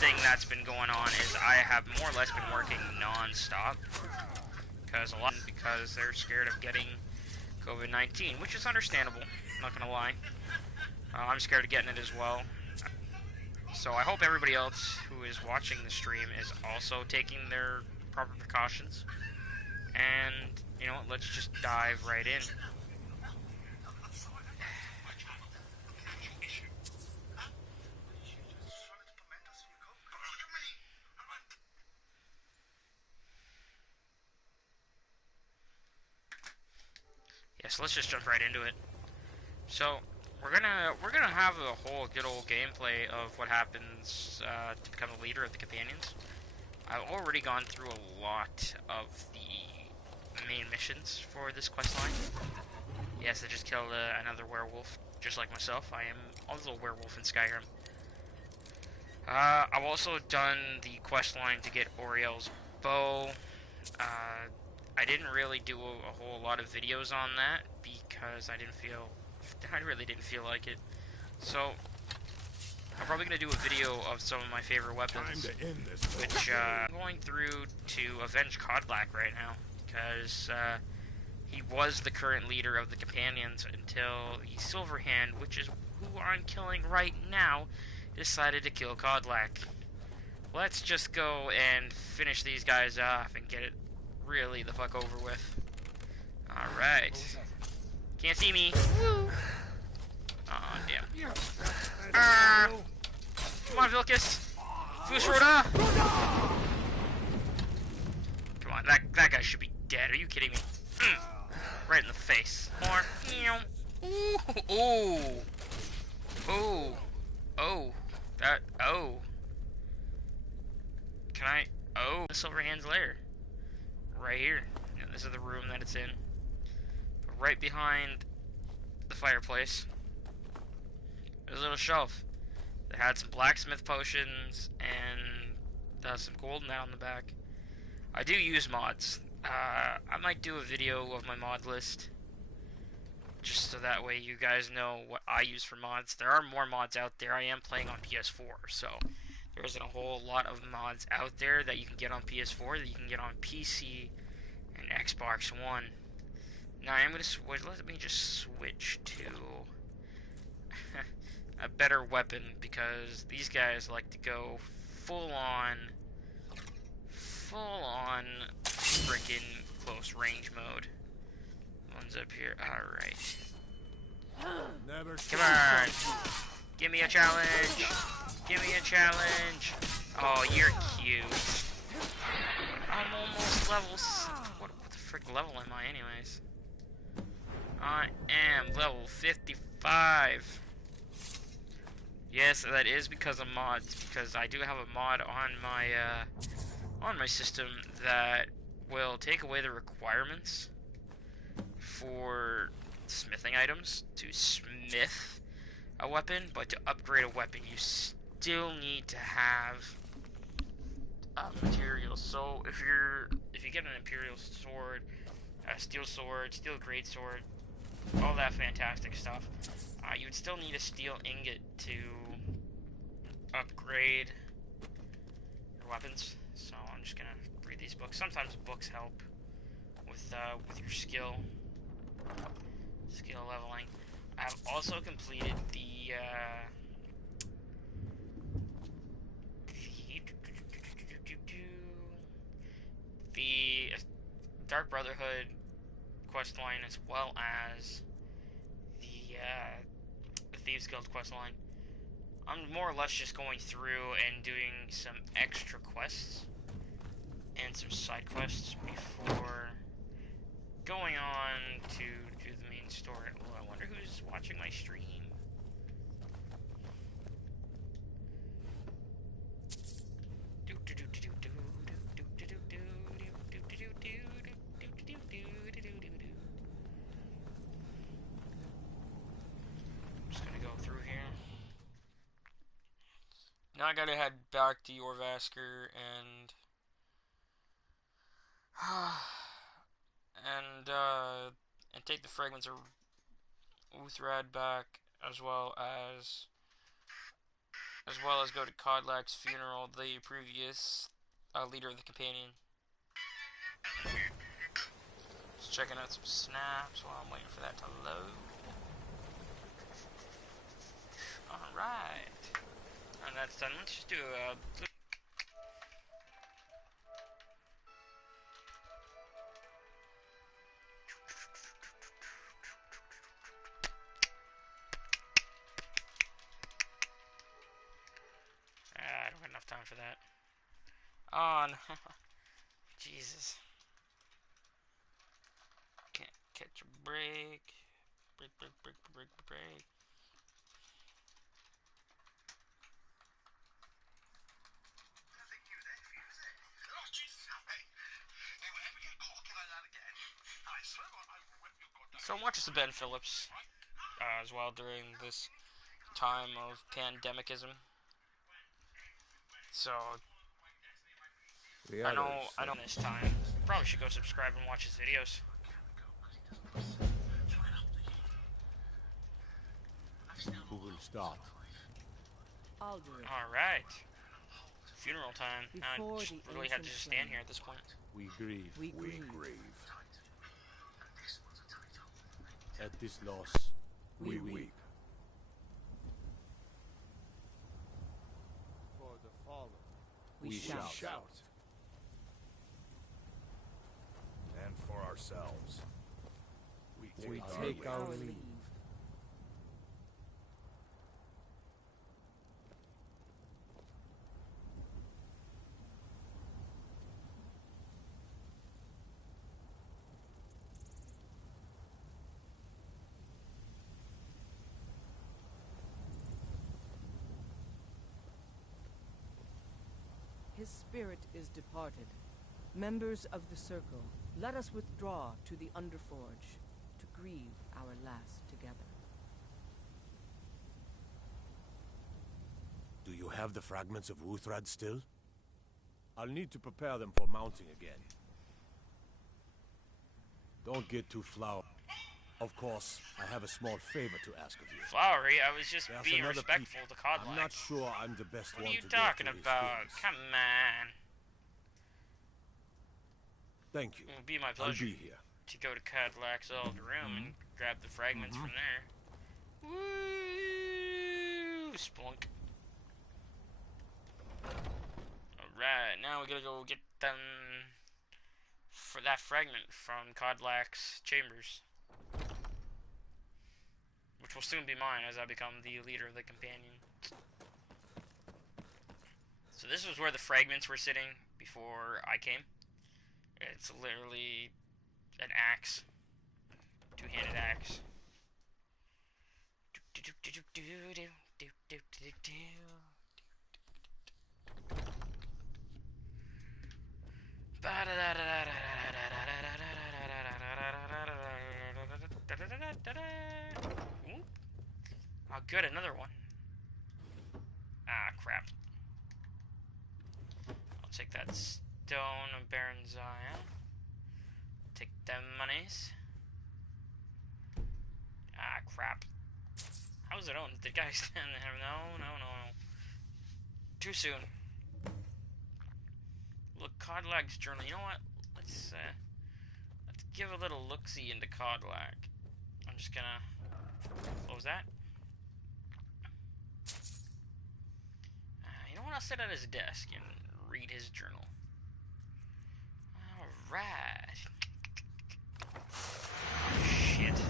thing that's been going on is I have more or less been working non-stop because they're scared of getting COVID-19, which is understandable. I'm not gonna lie. I'm scared of getting it as well. So I hope everybody else who is watching the stream is also taking their proper precautions. And you know what? Let's just dive right in. Yes, let's just jump right into it. So we're gonna have a whole good old gameplay of what happens to become the leader of the companions. I've already gone through a lot of the main missions for this questline. Yes, I just killed another werewolf, just like myself. I am also a werewolf in Skyrim. I've also done the questline to get Oriel's bow. I didn't really do a whole lot of videos on that because I really didn't feel like it. So I'm probably gonna do a video of some of my favorite weapons, which I'm going through to avenge Kodlak right now because he was the current leader of the companions until the Silverhand, which is who I'm killing right now, decided to kill Kodlak. Let's just go and finish these guys off and get it really the fuck over with. Alright. Can't see me. Aw, damn. Come on, Vilcus. Fusroda! Come on, that guy should be dead. Are you kidding me? Right in the face. More. Ooh. Ooh. Ooh. Oh. That. Oh. Can I? Oh. The Silverhand's lair. Right here. And this is the room that it's in. Right behind the fireplace. There's a little shelf that had some blacksmith potions and some golden out on the back. I do use mods. I might do a video of my mod list, just so that way you guys know what I use for mods. There are more mods out there. I am playing on PS4, so there isn't a whole lot of mods out there that you can get on PS4 that you can get on PC and Xbox One. Now I'm gonna switch. Let me just switch to a better weapon because these guys like to go full on freaking close range mode. One's up here. Alright. Come on. Give me a challenge. Give me a challenge. Oh, you're cute. I'm almost level... What the frick level am I anyways? I am level 55. Yes, that is because of mods, because I do have a mod on my system that will take away the requirements for smithing items to smith a weapon, but to upgrade a weapon you still need to have materials. So if you get an Imperial sword, a steel sword, steel greatsword, all that fantastic stuff, you would still need a steel ingot to upgrade your weapons. So I'm just gonna read these books. Sometimes books help with your skill leveling. I've also completed the Dark Brotherhood questline, as well as the Thieves Guild questline. I'm more or less just going through and doing some extra quests and some side quests before going on to do the main story. Oh, I wonder who's watching my stream. Now I gotta head back to Jorrvaskr and and take the fragments of Uthrad back, as well as as well as go to Kodlak's funeral, the previous leader of the companion. Just checking out some snaps while I'm waiting for that to load. Alright. And that's done. Let's just do a... I don't have enough time for that. On. Jesus. Can't catch a break. Break. So I'm watching some Ben Phillips as well during this time of pandemicism. So I know this time. Probably should go subscribe and watch his videos. Who will start? I'll do it. Alright. Funeral time. Now I Before just the really have to ancient just stand flame. here at this point. We grieve. We grieve. At this loss, We we weep. weep. For the fallen, We shout. And for ourselves, We our take leave. our Our leave. leave. His spirit is departed. Members of the Circle, let us withdraw to the Underforge to grieve our last together. Do you have the fragments of Wuthrad still? I'll need to prepare them for mounting again. Don't get too flowery. Of course, I have a small favor to ask of you. Flowery, I was just There's being another respectful to Kodlak. I'm not sure I'm the best What one are you to talking go through about? his feelings. Come on. Thank you. It would be my I'll pleasure be here. to go to Kodlak's old room and grab the fragments from there. Woo! Splunk. Alright, now we gotta go get them for that fragment from Kodlak's chambers. Which will soon be mine as I become the leader of the companion. So this was where the fragments were sitting before I came. It's literally an axe. Two-handed axe. Oh, good, another one. Ah, crap. I'll take that stone of Baron Zion. Take them monies. Ah, crap. How's it on? Did guys stand there? No. Too soon. Look, Kodlak's journal. You know what? Let's give a little look-see into Kodlak. I'm just gonna close that. You know what? I'll sit at his desk and read his journal. Alright. Oh, shit.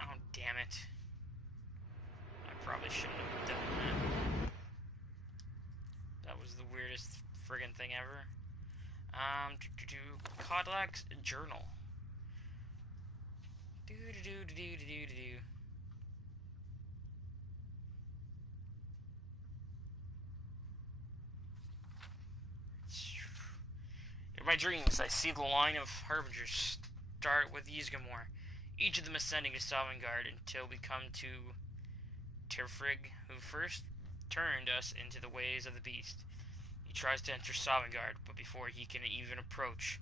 Oh, damn it. I probably shouldn't have done that. That was the weirdest friggin' thing ever. Kodlak's journal. Do. In my dreams, I see the line of harbingers start with Ysgramor, each of them ascending to Sovngarde until we come to Tirfrig, who first turned us into the ways of the beast. He tries to enter Sovngarde, but before he can even approach,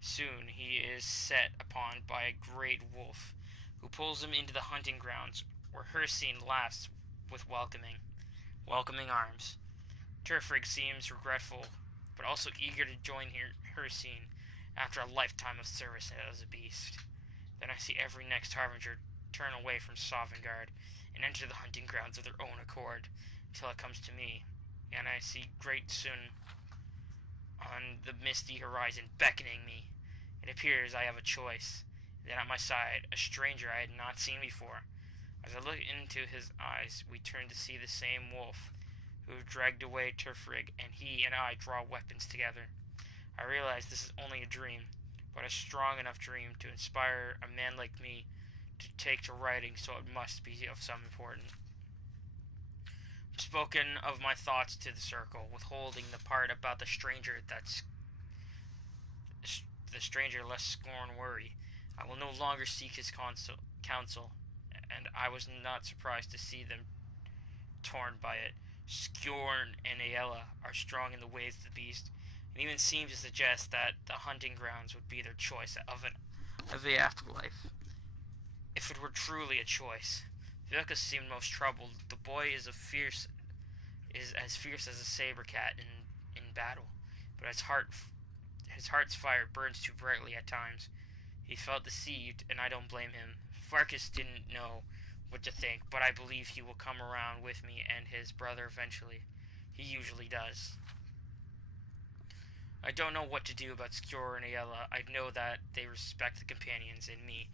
soon he is set upon by a great wolf, who pulls him into the hunting grounds, where Hircine laughs with welcoming arms. Turfrig seems regretful, but also eager to join her scene after a lifetime of service as a beast. Then I see every next harbinger turn away from Sovngarde and enter the hunting grounds of their own accord, until it comes to me, and I see Great Sun on the misty horizon beckoning me. It appears I have a choice. Then at my side, a stranger I had not seen before. As I look into his eyes, we turn to see the same wolf who dragged away Turfrig, and he and I draw weapons together. I realize this is only a dream, but a strong enough dream to inspire a man like me to take to writing, so it must be of some importance. I've spoken of my thoughts to the circle, withholding the part about the stranger lest scorn worry. I will no longer seek his counsel, and I was not surprised to see them torn by it. Skjorn and Aella are strong in the ways of the beast, and even seem to suggest that the hunting grounds would be their choice of the afterlife. If it were truly a choice. Vilkas seemed most troubled. The boy is as fierce as a saber cat in battle, but his heart's fire burns too brightly at times. He felt deceived, and I don't blame him. Farkas didn't know what to think, but I believe he will come around with me and his brother eventually. He usually does. I don't know what to do about Skjor and Aella. I know that they respect the companions in me,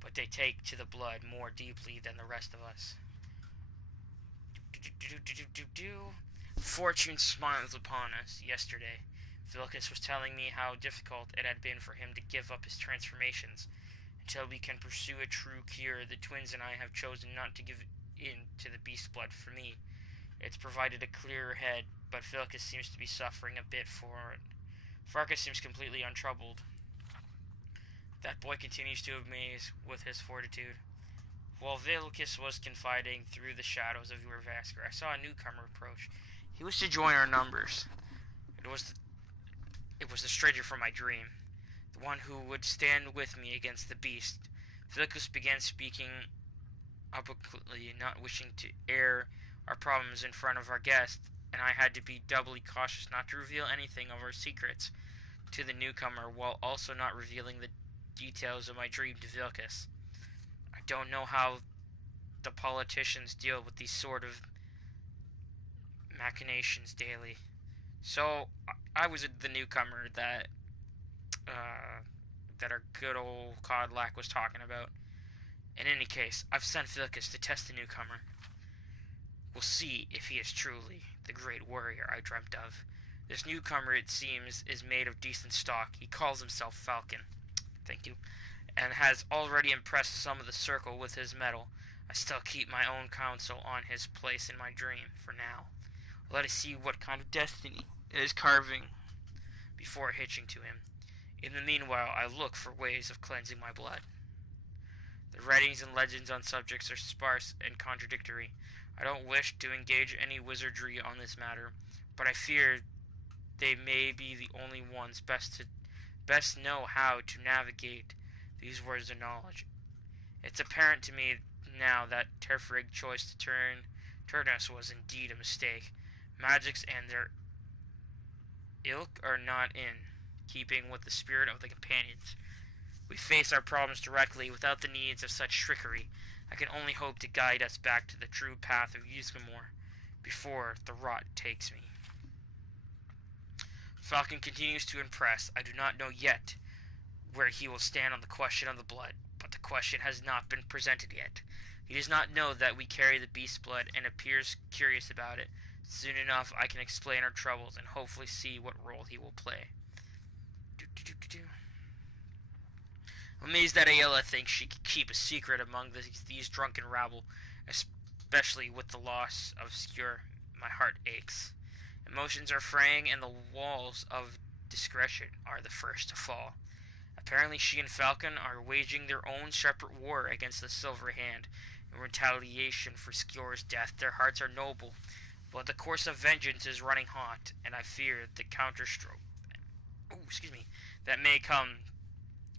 but they take to the blood more deeply than the rest of us. Fortune smiles upon us. Yesterday, Vilkas was telling me how difficult it had been for him to give up his transformations. Until we can pursue a true cure, the twins and I have chosen not to give in to the beast blood for me. It's provided a clearer head, but Vilkas seems to be suffering a bit for it. Farkas seems completely untroubled. That boy continues to amaze with his fortitude. While Vilkas was confiding through the shadows of Urvaskr, I saw a newcomer approach. He was to join our numbers. It was the stranger from my dream, the one who would stand with me against the beast. Vilkas began speaking obloquently, not wishing to air our problems in front of our guest, and I had to be doubly cautious not to reveal anything of our secrets to the newcomer, while also not revealing the details of my dream to Vilkas. I don't know how the politicians deal with these sort of machinations daily. So I was the newcomer that our good old Codlac was talking about. In any case, I've sent Vilkas to test the newcomer. We'll see if he is truly the great warrior I dreamt of. This newcomer, it seems, is made of decent stock. He calls himself Falcon. Thank you. And has already impressed some of the circle with his mettle. I still keep my own counsel on his place in my dream, for now. Let us see what kind of destiny it is carving before hitching to him. In the meanwhile, I look for ways of cleansing my blood. The writings and legends on subjects are sparse and contradictory. I don't wish to engage any wizardry on this matter, but I fear they may be the only ones best know how to navigate these words of knowledge. It's apparent to me now that Turfrig's choice to turn us was indeed a mistake. Magics and their ilk are not in keeping with the spirit of the companions. We face our problems directly without the needs of such trickery. I can only hope to guide us back to the true path of Ysgramor before the rot takes me. Falcon continues to impress. I do not know yet where he will stand on the question of the blood, but the question has not been presented yet. He does not know that we carry the beast blood and appears curious about it. Soon enough, I can explain our troubles and hopefully see what role he will play. I'm amazed that Aella thinks she can keep a secret among these drunken rabble, especially with the loss of Skjor. My heart aches. Emotions are fraying, and the walls of discretion are the first to fall. Apparently she and Falcon are waging their own separate war against the Silver Hand in retaliation for Skjor's death. Their hearts are noble, but the course of vengeance is running hot, and I fear the counterstroke that may come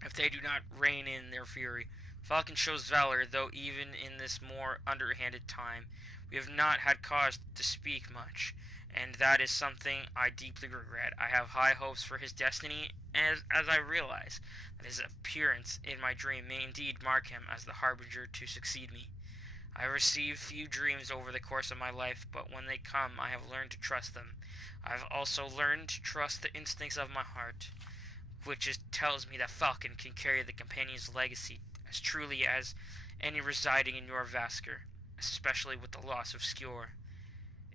if they do not rein in their fury. Falcon shows valor, though even in this more underhanded time, We have not had cause to speak much, and that is something I deeply regret. I have high hopes for his destiny, as I realize that his appearance in my dream may indeed mark him as the harbinger to succeed me. I have received few dreams over the course of my life, but when they come, I have learned to trust them. I have also learned to trust the instincts of my heart, which tells me that Falcon can carry the companion's legacy as truly as any residing in your Vasker, especially with the loss of Skjor.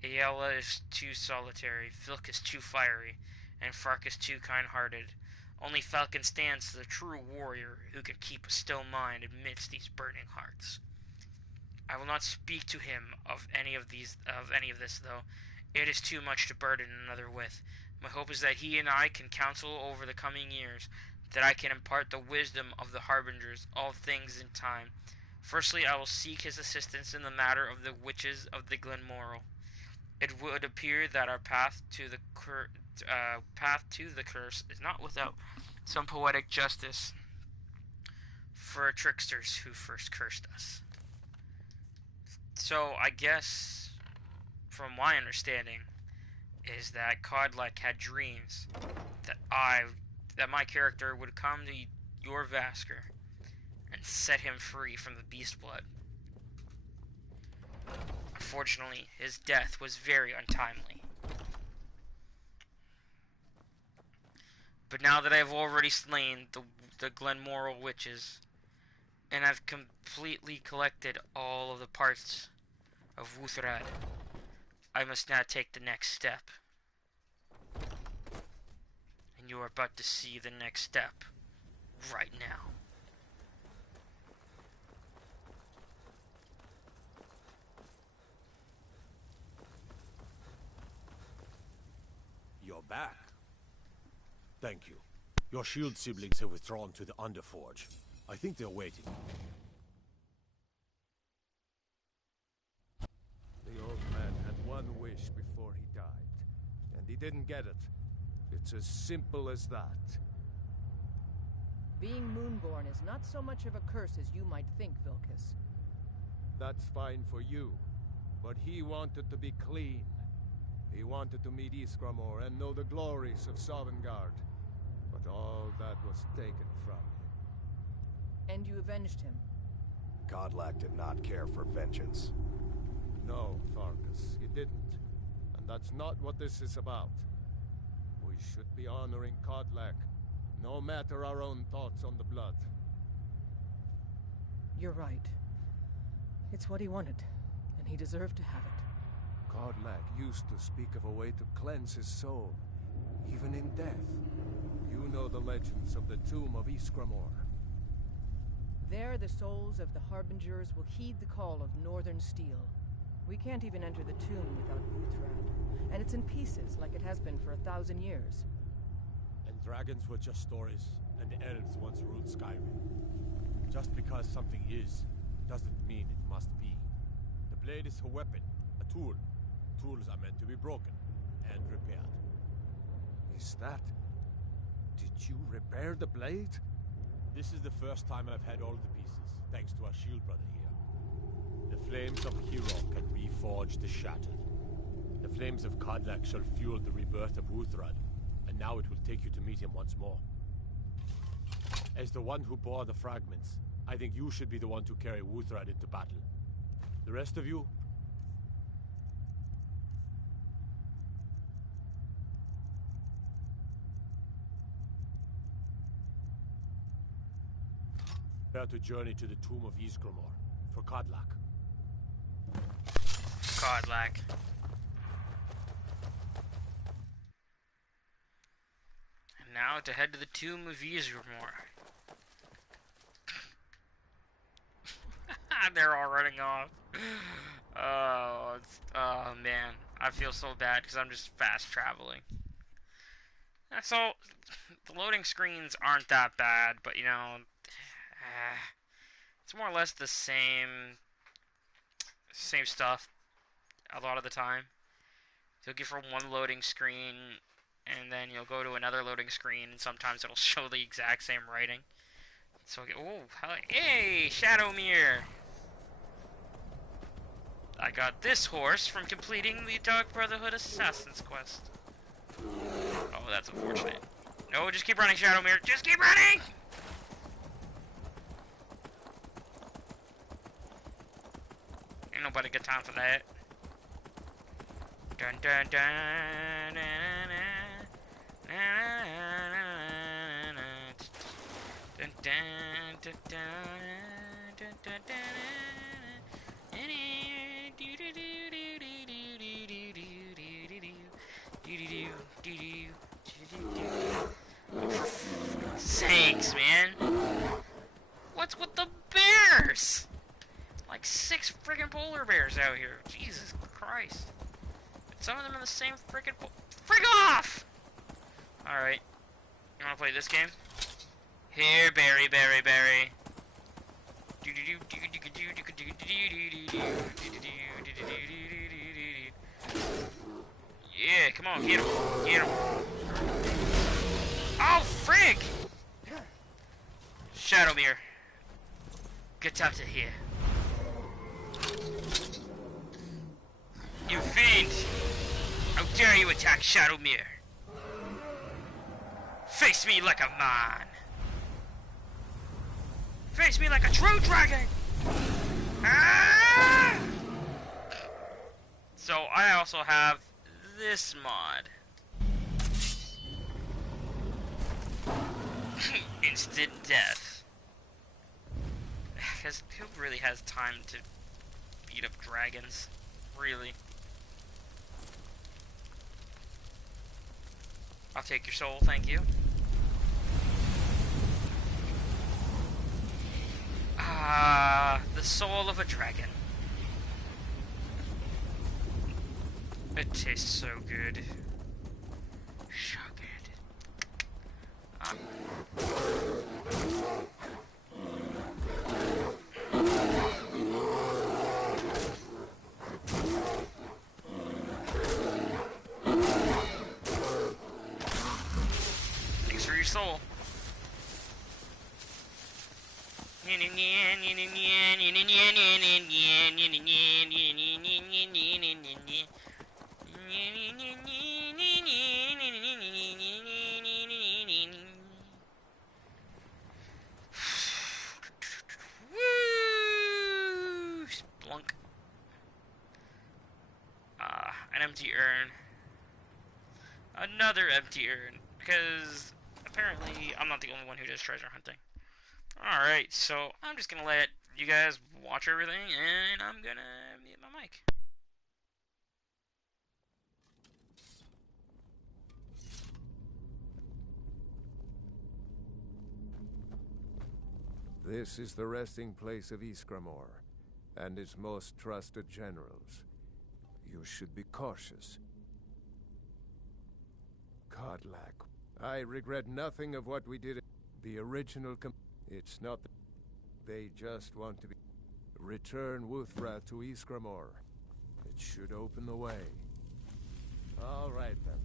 Aela is too solitary, Vilk is too fiery, and Fark is too kind-hearted. Only Falcon stands as a true warrior who can keep a still mind amidst these burning hearts. I will not speak to him of any of this, though. It is too much to burden another with. My hope is that he and I can counsel over the coming years, that I can impart the wisdom of the harbingers, all things in time. Firstly, I will seek his assistance in the matter of the witches of the Glenmoral. It would appear that our path to the curse is not without some poetic justice for tricksters who first cursed us. So I guess, from my understanding, is that Kodlak had dreams that my character would come to your Vasker and set him free from the beast blood. Unfortunately, his death was very untimely. But now that I have already slain the Glenmoral witches, and I've completely collected all of the parts of Wuthrad, I must now take the next step. And you are about to see the next step right now. You're back. Thank you. Your shield siblings have withdrawn to the Underforge. I think they're waiting. The old man had one wish before he died, and he didn't get it. It's as simple as that. Being Moonborn is not so much of a curse as you might think, Vilkas. That's fine for you, but he wanted to be clean. He wanted to meet Ysgramor and know the glories of Sovngarde. But all that was taken from him. And you avenged him. Kodlak did not care for vengeance. No, Farkas, he didn't. And that's not what this is about. We should be honoring Kodlak, no matter our own thoughts on the blood. You're right. It's what he wanted, and he deserved to have it. Kodlak used to speak of a way to cleanse his soul, even in death. You know the legends of the tomb of Ysgramor. There, the souls of the Harbingers will heed the call of Northern Steel. We can't even enter the tomb without Wuthrad, and it's in pieces like it has been for 1,000 years. And dragons were just stories, and elves once ruled Skyrim. Just because something is, doesn't mean it must be. The blade is a weapon, a tool. Tools are meant to be broken and repaired. Is that... Did you repair the blade? This is the first time I've had all the pieces, thanks to our shield brother here. The flames of Hero can reforge the shattered. The flames of Kodlak shall fuel the rebirth of Wuthrad, and now it will take you to meet him once more. As the one who bore the fragments, I think you should be the one to carry Wuthrad into battle. The rest of you... prepare to journey to the tomb of Ysgramor for Kodlak. Kodlak. And now to head to the tomb of Ysgramor. They're all running off. Oh man, I feel so bad because I'm just fast traveling. So the loading screens aren't that bad, but you know, it's more or less the same stuff a lot of the time. You'll get from one loading screen, and then you'll go to another loading screen, and sometimes it'll show the exact same writing. So, oh, hey, Shadowmere! I got this horse from completing the Dark Brotherhood Assassin's Quest. Oh, that's unfortunate. No, just keep running, Shadowmere. Just keep running! Ain't nobody got time for that. Dun dun dun na, na, na, na, na, dun dun dun dun dun dun sakes, man. What's with the bears? Like 6 friggin' polar bears out here. Jesus Christ. Some of them in the same friggin' Frig off! Alright. You wanna play this game? Here, Barry, Barry, Barry. Yeah, come on, get him. Get him. Oh, frig! Shadowmere. Get out of here. You fiend! How dare you attack Shadowmere? Face me like a man! Face me like a true dragon! Ah! So I also have this mod. Instant death. Because who really has time to beat up dragons? Really? I'll take your soul, thank you. Ah, the soul of a dragon. It tastes so good. So good. Thanks for your soul. Woo! Splunk. An empty urn. Another empty urn. Because apparently I'm not the only one who does treasure hunting. Alright, so I'm just gonna let you guys watch everything, and I'm gonna mute my mic. This is the resting place of Ysgramor, and its most trusted generals. You should be cautious. Kodlak, I regret nothing of what we did. The original it's not that they just want to be. Return Wuthra to Ysgramor. It should open the way. All right then.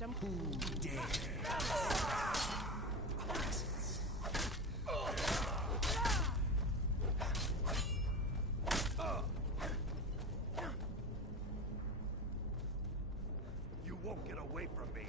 Some You won't get away from me.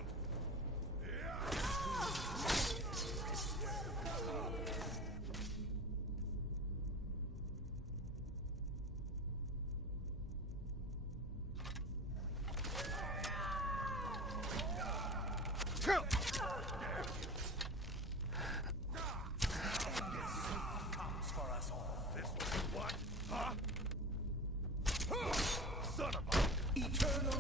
Son of a eternal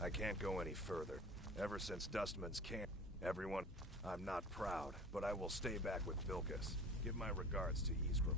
I can't go any further. Ever since Dustman's camp, everyone... I'm not proud, but I will stay back with Vilkas. Give my regards to Ysgramor.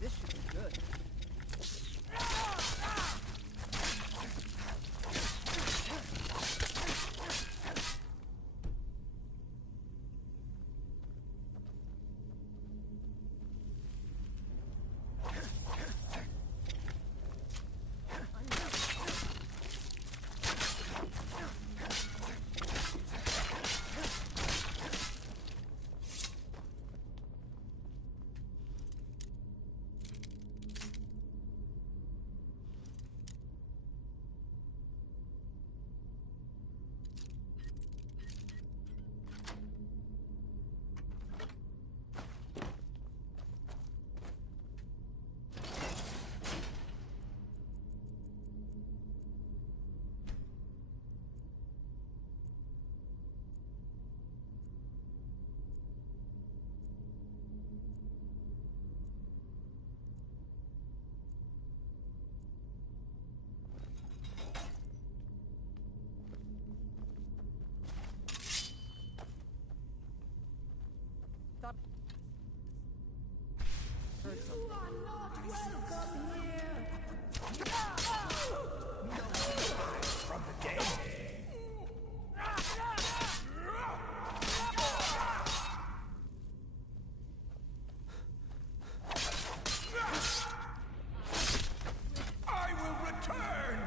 This should be good. Thought... Heard something. I will return!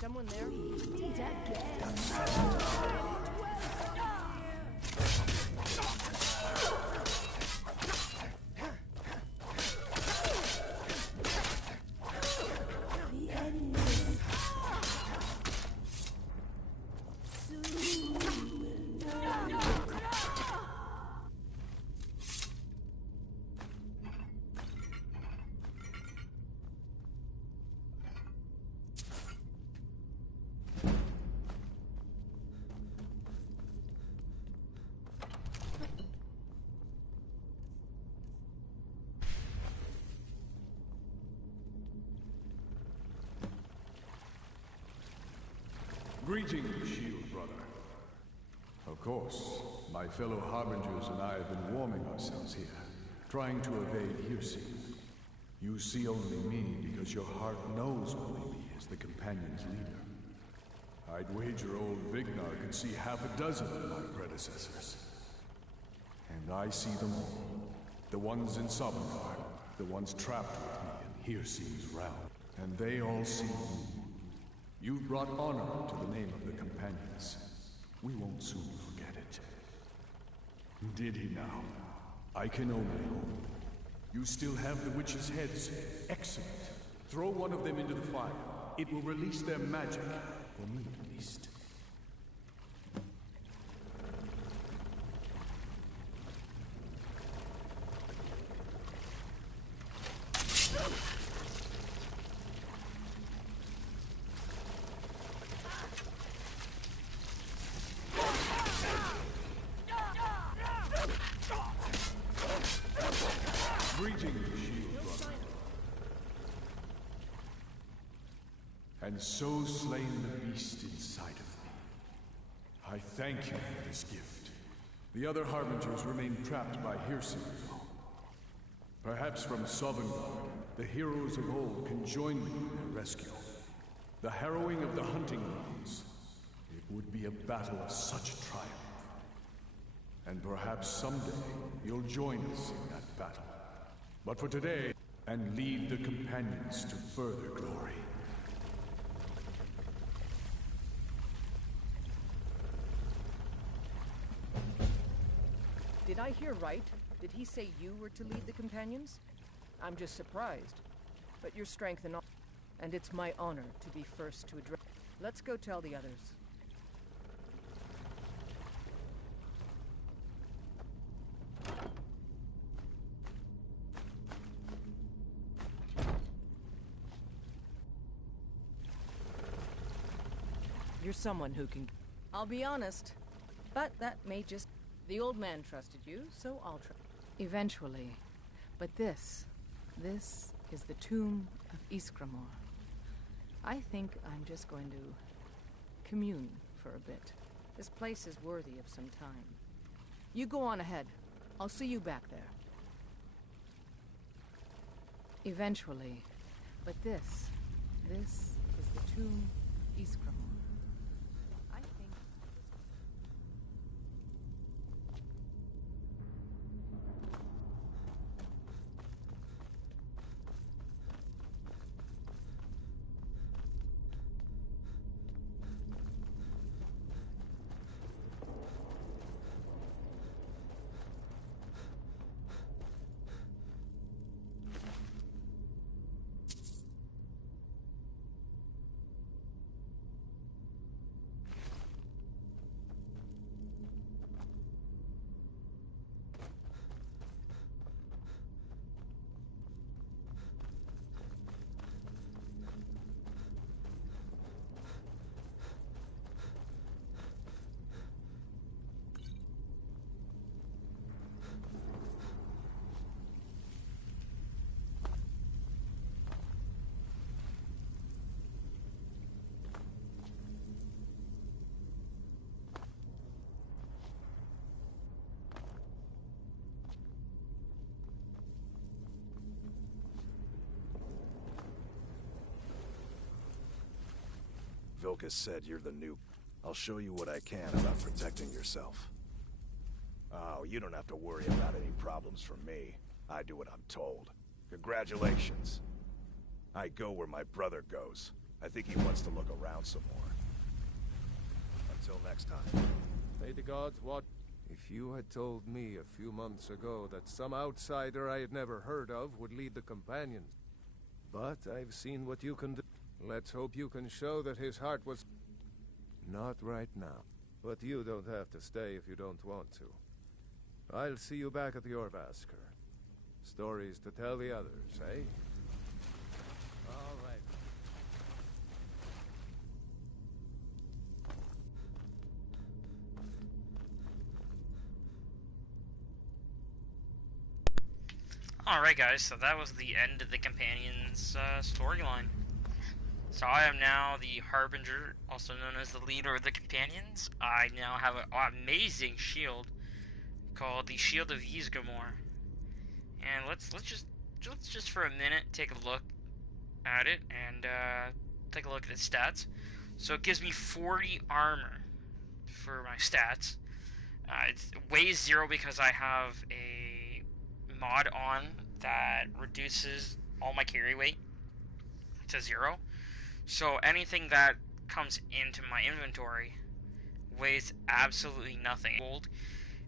Someone there? Greetings, Shield Brother. Of course, my fellow Harbingers and I have been warming ourselves here, trying to evade Hircine. You see only me because your heart knows only me as the Companion's leader. I'd wager old Vignar could see half a dozen of my predecessors. And I see them all. The ones in Sovngarde, the ones trapped with me in Hircine's realm. And they all see you. You've brought honor to the name of the Companions. We won't soon forget it. Did he now? I can only hope. You still have the witches' heads. Excellent. Throw one of them into the fire. It will release their magic, for me at least. Greetings, shield brother. And so slain the beast inside of me. I thank you for this gift. The other Harbingers remain trapped by Hircine. Perhaps from Sovngarde, the heroes of old can join me in their rescue. The harrowing of the hunting grounds. It would be a battle of such triumph. And perhaps someday you'll join us in that battle. But for today, and lead the companions to further glory. Did I hear right? Did he say you were to lead the companions? I'm just surprised. But your strength and all, and it's my honor to be first to address. Let's go tell the others. You're someone who can... I'll be honest, but that may just... The old man trusted you, so I'll trust. Eventually. But this is the tomb of Ysgramor. I think I'm just going to commune for a bit. This place is worthy of some time. You go on ahead. I'll see you back there. Eventually. But this is the tomb of Ysgramor. I think... Vilkas said you're the new... I'll show you what I can about protecting yourself. Oh, you don't have to worry about any problems from me. I do what I'm told. Congratulations. I go where my brother goes. I think he wants to look around some more. Until next time. May the gods watch. If you had told me a few months ago that some outsider I had never heard of would lead the companions. But I've seen what you can do. Let's hope you can show that his heart was... Not right now. But you don't have to stay if you don't want to. I'll see you back at the Jorrvaskr. Stories to tell the others, eh? All right. Alright guys, so that was the end of the Companions storyline. So I am now the Harbinger, also known as the leader of the Companions. I now have an amazing shield called the Shield of Ysgramor. And let's just for a minute take a look at it and take a look at its stats. So it gives me 40 armor for my stats. It weighs 0 because I have a mod on that reduces all my carry weight to 0. So anything that comes into my inventory weighs absolutely nothing.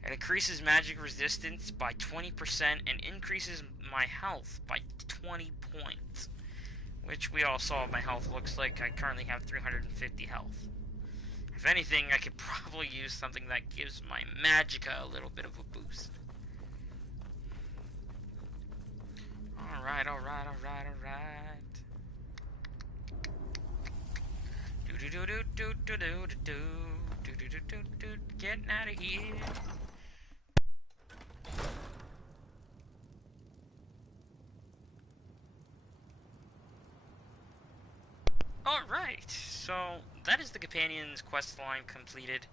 It increases magic resistance by 20% and increases my health by 20 points. which we all saw what my health looks like. I currently have 350 health. If anything, I could probably use something that gives my magicka a little bit of a boost. Alright, alright, alright, alright. Getting out of here. Alright, so that is the Companion's quest line completed.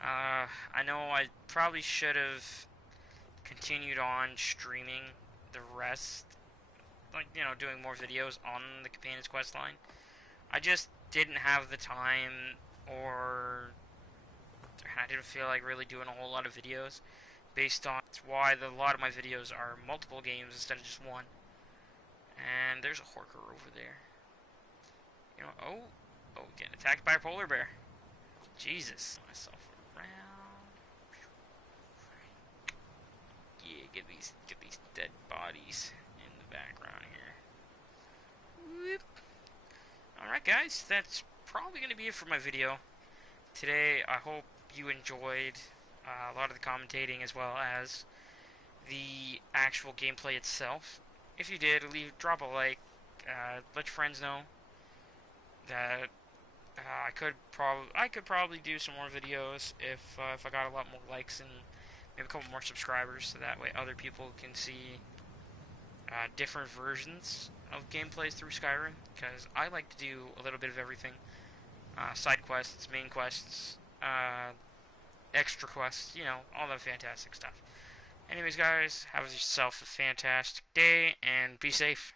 I know I probably should have continued on streaming the rest, like, you know, doing more videos on the Companion's quest line. I just didn't have the time, or I didn't feel like really doing a whole lot of videos based on why a lot of my videos are multiple games instead of just one. And there's a Horker over there. You know, oh, getting attacked by a polar bear. Jesus. Myself around. Yeah, get these dead bodies in the background here. Whoop. Alright guys, that's probably going to be it for my video today. I hope you enjoyed a lot of the commentating as well as the actual gameplay itself. If you did, drop a like, let your friends know that I could probably do some more videos if I got a lot more likes and maybe a couple more subscribers, so that way other people can see different versions of gameplays through Skyrim, because I like to do a little bit of everything. Side quests, main quests, extra quests, you know, all that fantastic stuff. Anyways guys, have yourself a fantastic day and be safe.